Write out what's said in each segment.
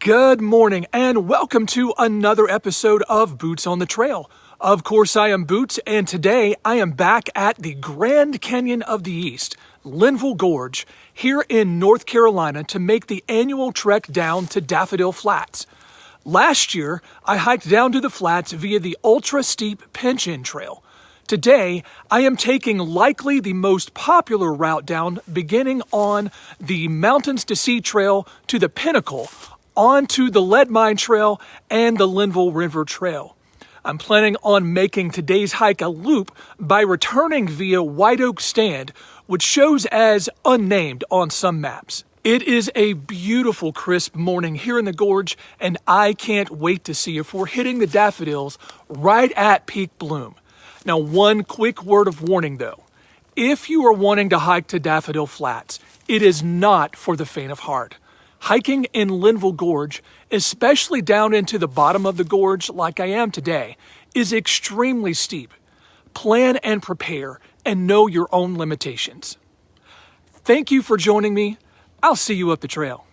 Good morning and welcome to another episode of Boots on the Trail. Of course, I am Boots, and today I am back at the Grand Canyon of the East, Linville Gorge, here in North Carolina to make the annual trek down to Daffodil Flats. Last year, I hiked down to the flats via the ultra-steep Pinnacle Trail. Today, I am taking likely the most popular route down, beginning on the Mountains to Sea Trail to the Pinnacle, onto the Leadmine Trail and the Linville River Trail. I'm planning on making today's hike a loop by returning via White Oak Stand, which shows as Unnamed on some maps. It is a beautiful crisp morning here in the gorge, and I can't wait to see if we're hitting the daffodils right at peak bloom. Now, one quick word of warning though. If you are wanting to hike to Daffodil Flats, it is not for the faint of heart. Hiking in Linville Gorge, especially down into the bottom of the gorge like I am today, is extremely steep. Plan and prepare and know your own limitations. Thank you for joining me. I'll see you up the trail.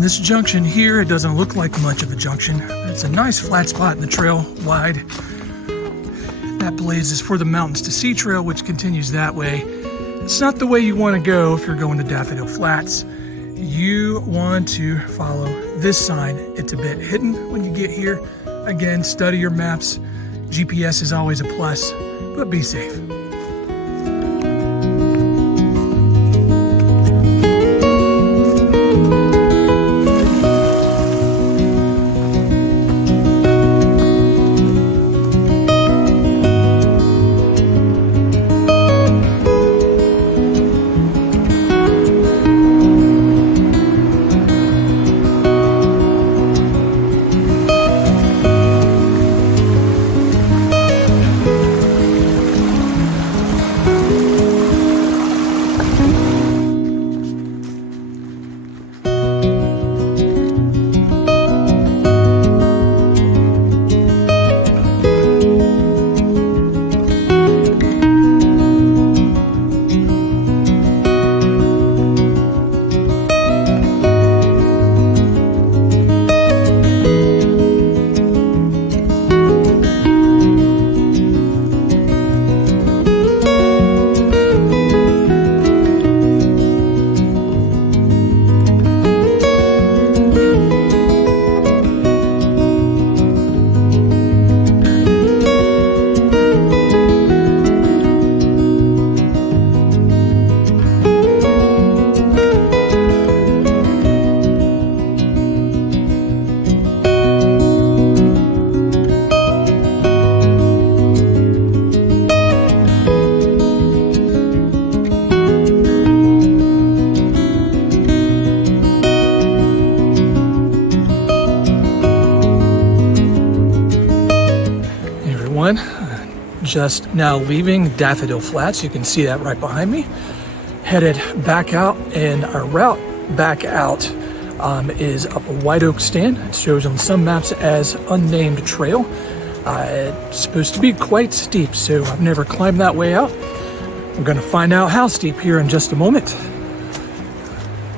This junction here, it doesn't look like much of a junction. It's a nice flat spot in the trail, wide. That blaze is for the Mountains to Sea Trail, which continues that way. It's not the way you want to go if you're going to Daffodil Flats. You want to follow this sign. It's a bit hidden when you get here. Again, study your maps. GPS is always a plus, but be safe. Just now leaving Daffodil Flats. You can see that right behind me. Headed back out, and our route back out is up a White Oak Stand. It shows on some maps as Unnamed Trail. It's supposed to be quite steep, so I've never climbed that way out. We're going to find out how steep here in just a moment.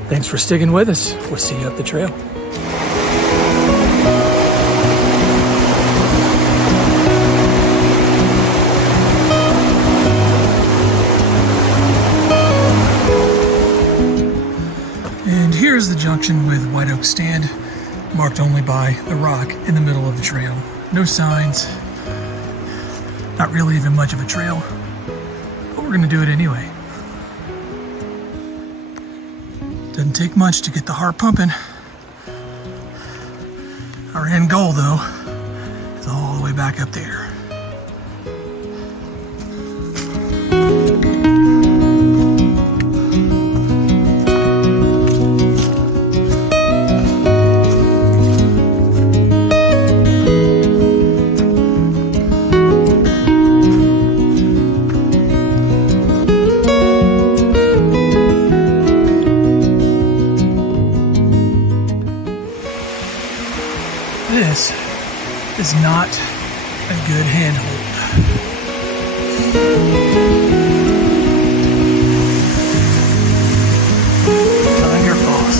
Thanks for sticking with us. We'll see you up the trail. white oak stand, marked only by the rock in the middle of the trail. No signs, not really even much of a trail, but we're gonna do it anyway. Doesn't take much to get the heart pumping. Our end goal, though, is all the way back up there. This is not a good handhold. Dellinger Falls.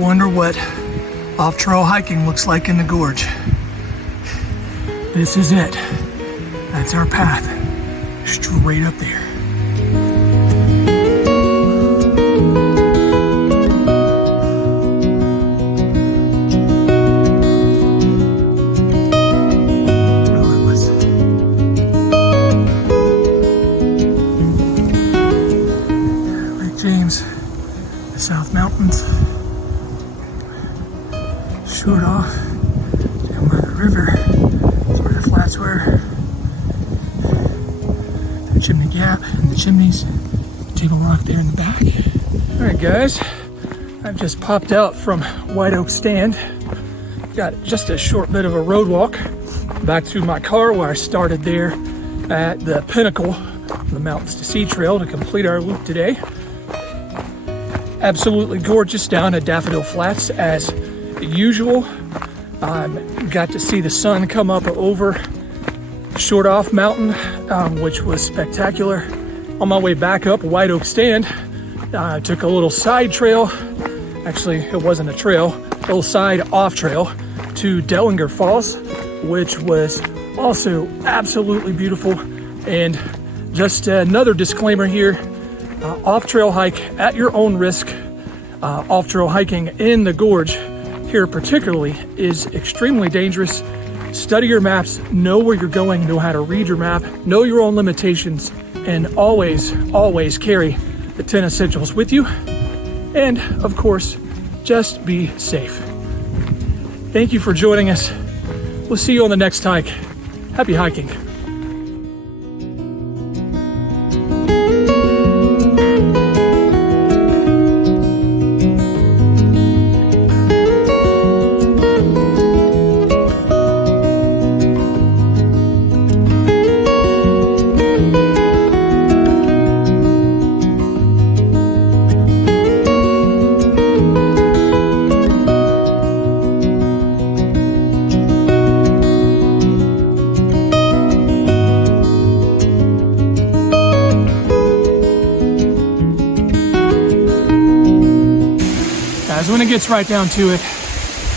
Wonder what off-trail hiking looks like in the gorge. This is it. That's our path, straight up there. Relentless. Lake James, the South Mountains. Short off down by the river. That's where the flats were. The chimney gap and the chimneys. Table rock there in the back. Alright guys, I've just popped out from White Oak Stand. Got just a short bit of a road walk back to my car where I started there at the Pinnacle, the Mountains to Sea Trail, to complete our loop today. Absolutely gorgeous down at Daffodil Flats as usual. Got to see the sun come up over Short Off Mountain, which was spectacular. On my way back up White Oak Stand, I took a little side trail. Actually, it wasn't a trail, a little side off trail to Dellinger Falls, which was also absolutely beautiful. And just another disclaimer here, off-trail hike at your own risk. Off-trail hiking in the gorge here particularly is extremely dangerous. Study your maps, know where you're going, know how to read your map, know your own limitations, and always carry the 10 essentials with you. And of course, just be safe. Thank you for joining us. We'll see you on the next hike. Happy hiking. When it gets right down to it,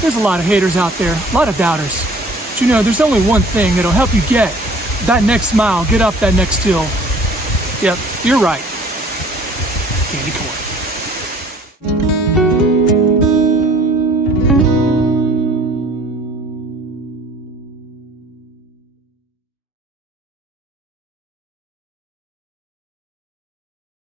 there's a lot of haters out there, a lot of doubters. But you know, there's only one thing that'll help you get that next mile, get up that next hill. Yep, you're right. Candy corn.